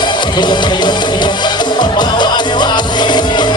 Hey, hey, hey, hey,